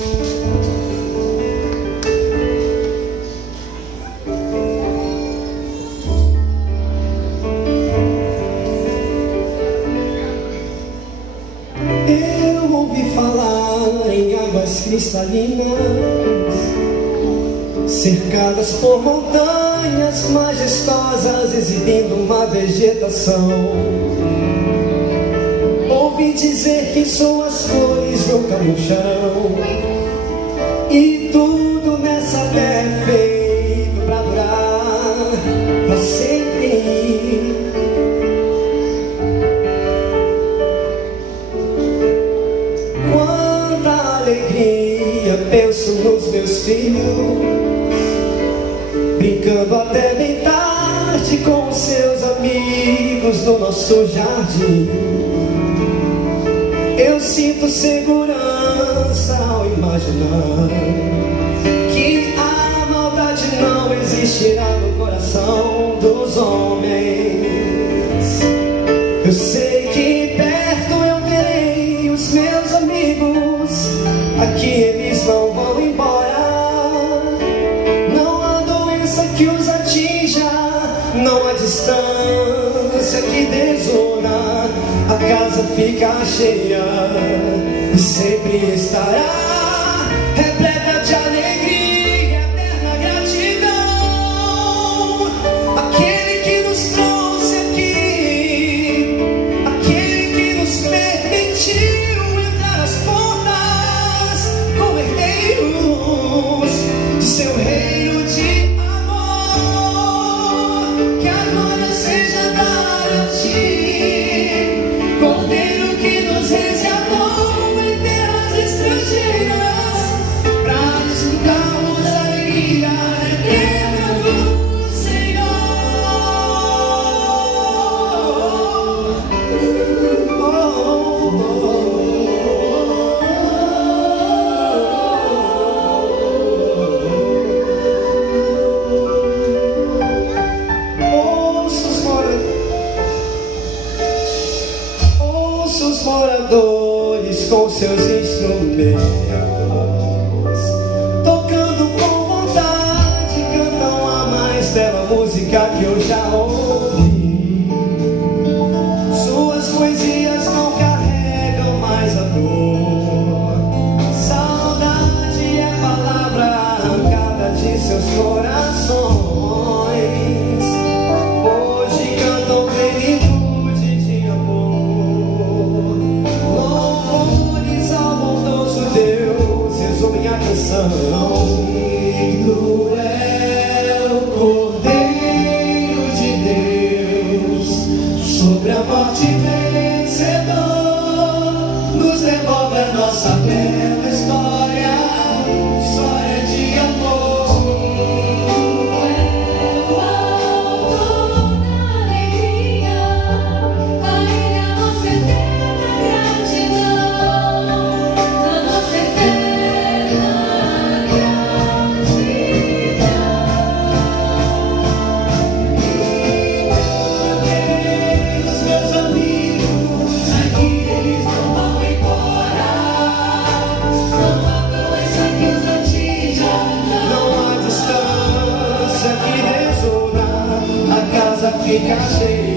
Eu ouvi falar em águas cristalinas, cercadas por montanhas majestosas, exibindo uma vegetação. Ouvi dizer que suas flores brotam no chão, e tudo nessa terra é feito pra durar pra sempre. Quanta alegria penso nos meus filhos, brincando até bem tarde com seus amigos no nosso jardim. Eu sinto segurança ao imaginar que a maldade não existirá no coração dos homens. Eu sei que perto eu terei os meus amigos, aqui eles não vão embora. Não há doença que os atinja, não há distância que desuna. A casa fica cheia e sempre estará repleta de alegria, eterna gratidão. Aquele que nos trouxe aqui, aquele que nos permitiu entrar as portas como herdeiros de seu reino de amor. Que a glória seja dada a ti, Cordeiro que nos resgatou em terras estrangeiras, pra desfrutarmos a alegria eterna do Senhor. Ouço os moradores com seus instrumentos, tocando com vontade, cantam a mais bela música que eu já ouvi. Suas poesias não carregam mais a dor, saudade é a palavra arrancada de seus corações. Hoje cantam plenitude de amor, louvores ao bondoso Deus, resumem a canção. Lindo é o Cordeiro de Deus, sobre a morte vencedor, nos devolve a nossa bela história, história de amor. O autor da alegria, a Ele a nossa eterna gratidão, a nossa eterna gratidão. Os meus amigos, aqui eles não vão embora. Não há doença que os atinja, Não há distância que desuna, a casa fica cheia